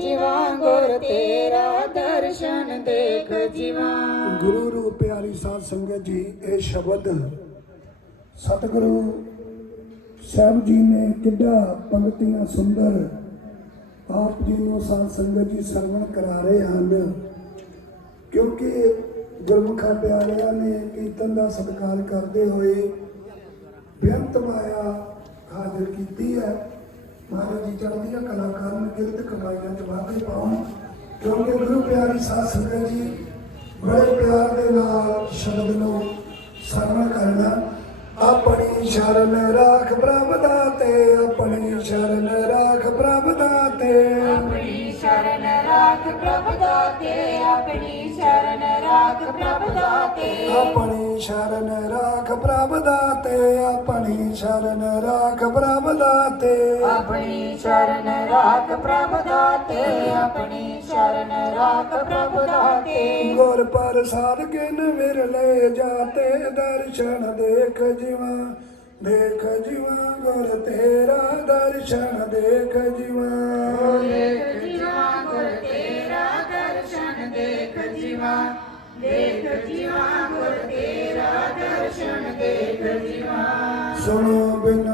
ਜੀਵਾਂ ਗੁਰ ਤੇਰਾ ਦਰਸ਼ਨ ਦੇਖ ਜੀਵਾਂ। ਗੁਰੂ ਰੂਪ ਪਿਆਰੀ ਸਾਧ ਸੰਗਤ ਜੀ, ਇਹ ਸ਼ਬਦ ਸਤਿਗੁਰੂ ਸਾਹਿਬ ਜੀ ਨੇ ਕਿੱਡਾ ਪੰਕਤੀਆਂ ਸੁੰਦਰ ਆਪ ਜੀ ਨੂੰ ਸਾਧ ਸੰਗਤ ਜੀ ਸਰਵਣ ਕਰਾ ਰਹੇ ਹਨ। ਕਿਉਂਕਿ ਗੁਰਮੁਖਾਂ ਪਿਆਰਿਆਂ ਨੇ ਕੀਰਤਨ ਦਾ ਸਤਿਕਾਰ ਕਰਦੇ ਹੋਏ ਬੇਅੰਤ ਮਾਇਆ ਹਾਜ਼ਰ ਕੀਤੀ ਹੈ। ਮਹਾਰਾਜ ਜੀ ਚੜ੍ਹਦੀਆਂ ਕਲਾਕਾਰ ਨੂੰ ਕਿਰਤ ਕਮਾਈਆਂ ਚ ਵਾਧੇ ਪਾਉਣ, ਕਿਉਂਕਿ ਗੁਰੂ ਪਿਆਰੀ ਸਾਧ ਸੰਗਤ ਜੀ ਬੜੇ ਪਿਆਰ ਦੇ ਨਾਲ ਸ਼ਬਦ ਨੂੰ ਸਰਵਣ ਕਰਨਾ। ਆਪਣੀ ਸ਼ਰਨ ਰਾਖ ਪ੍ਰਭ ਦਾਤੇ ਆਪਣੀ ਸ਼ਰਨ ਰਾਖ ਪ੍ਰਭ ਦਾਤੇ ਆਪਣੀ ਸ਼ਰਨ ਰਾਖ ਪ੍ਰਭ ਦਾਤੇ ਆਪਣੀ ਸ਼ਰਨ ਰਾਖ ਪ੍ਰਭ ਦਾਤੇ। ਆਪਣੀ ਸ਼ਰਨ ਰਾਖ ਪ੍ਰਭ ਦਾਤੇ ਆਪਣੀ ਸ਼ਰਨ ਰਾਖ ਪ੍ਰਭ ਦਾਤੇ। ਆਪਣੀ ਸ਼ਰਨ ਰਾਖ ਪ੍ਰਭ ਦਾਤੇ ਆਪਣੀ ਸ਼ਰਨ ਰਾਖ ਪ੍ਰਭ ਦਾਤੇ। ਗੁਰ ਪ੍ਰਸਾਦ ਕਿਨ ਵਿਰਲੇ ਜਾਤੇ ਦਰਸ਼ਨ ਦੇਖ ਜਿਵਾ ਦੇਖ ਜਿਵਾ। ਗੁਰ ਤੇਰਾ ਦਰਸ਼ਨ ਦੇਖ ਜਿਵਾ। ਦੇਖ ਜੀਵਾ ਗੁਰ ਤੇਰਾ ਦਰਸ਼ਨ ਦੇਖ ਜੀਵਾ। ਦੇਖ ਜੀਵਾ ਗੁਰ ਤੇਰਾ ਦਰਸ਼ਨ ਦੇਖ ਜੀਵਾ। ਸੁਣੋ ਬਿਨੋ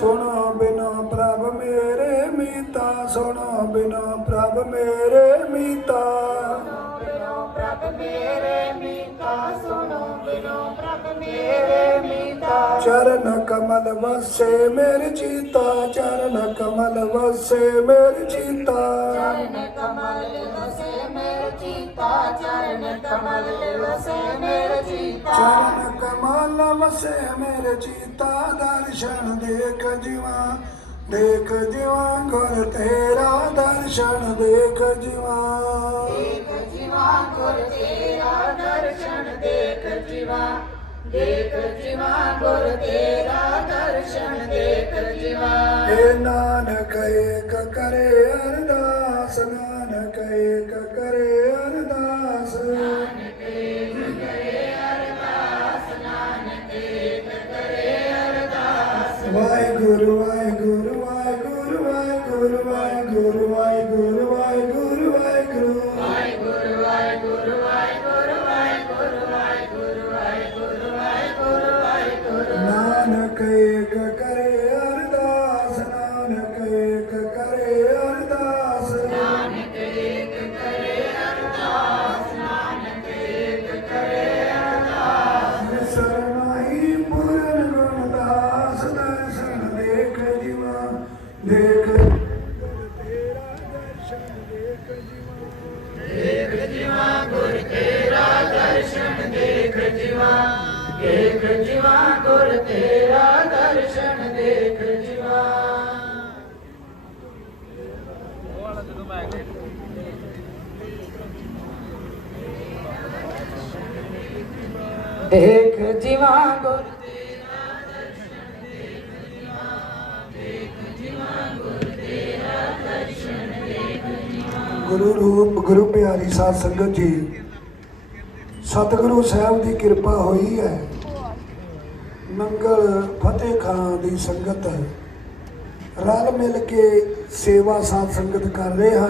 ਸੁਣੋ ਬਿਨੋ ਪ੍ਰਭ ਮੇਰੇ ਮੀਤਾ ਸੁਣੋ ਬਿਨੋ ਪ੍ਰਭ ਮੇਰੇ ਮੀਤਾ। ਬਿਨੋ ਪ੍ਰਭ ਮੇਰੇ ਮੀਤਾ चरण कमल वसे मेरे जीता चरण कमल वसे मेरे जीता चरण कमल वसे मेरे जीता चरण कमल वसे मेरे जीता चरण कमल वसे मेरे जीता दर्शन देख जीवा देख जीवा गुर तेरा दर्शन देख जीवा देख जीवा गुर तेरा दर्शन देख जीवा ਦੇਖ ਜੀਵਾ ਗੁਰ ਤੇਰਾ ਦਰਸ਼ਨ ਦੇਖ ਜੀਵਾ ਏ ਨਾਨਕ ਏਕ ਕਰੇ ਏਕ ਕਰੇ ਅਰਦਾਸ। ਨਾਨਕ ਏਕ ਕਰੇ ਅਰਦਾਸ ਨਾਨਕ ਏਕ ਕਰੇ ਅਰਦਾਸ। ਸਰਨਾਹੀ ਪੂਰਨ ਗੁਣਦਾਸ ਦਰਸ਼ਨ ਦੇਖ ਜੀਵਾ ਦੇਖ ਤੇਰਾ ਦਰਸ਼ਨ ਦੇਖ ਜੀਵਾ ਦੇਖ ਜੀਵਾ ਗੁਰ ਤੇਰਾ ਦਰਸ਼ਨ। ਦੇਖ ਦੇਖ ਜੀਵਾ ਗੁਰ ਗੁਰੂ ਰੂਪ, ਗੁਰੂ ਪਿਆਰੀ ਸਾਧ ਸੰਗਤ ਜੀ, ਸਤਿਗੁਰੂ ਸਾਹਿਬ ਦੀ ਕਿਰਪਾ ਹੋਈ ਹੈ। ਮੰਗਲ ਫਤਿਹ ਖਾਂ ਦੀ ਸੰਗਤ ਹੈ। ਰਲ ਮਿਲ ਕੇ ਸੇਵਾ ਸਾਧ ਸੰਗਤ ਕਰ ਰਹੇ ਹਨ।